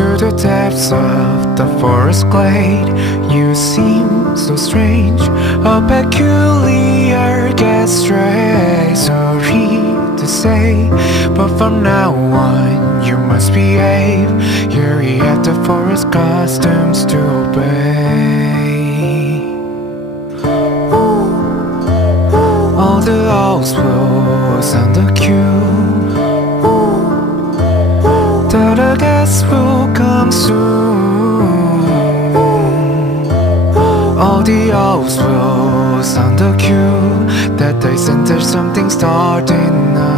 to the depths of the forest glade. You seem so strange, a peculiar get stray. Sorry to say, but from now on you must behave. Here we have the forest customs to obey. All the owls will sound the cue that the guests will come soon. All the owls will sound the cue that they sense there's something starting up.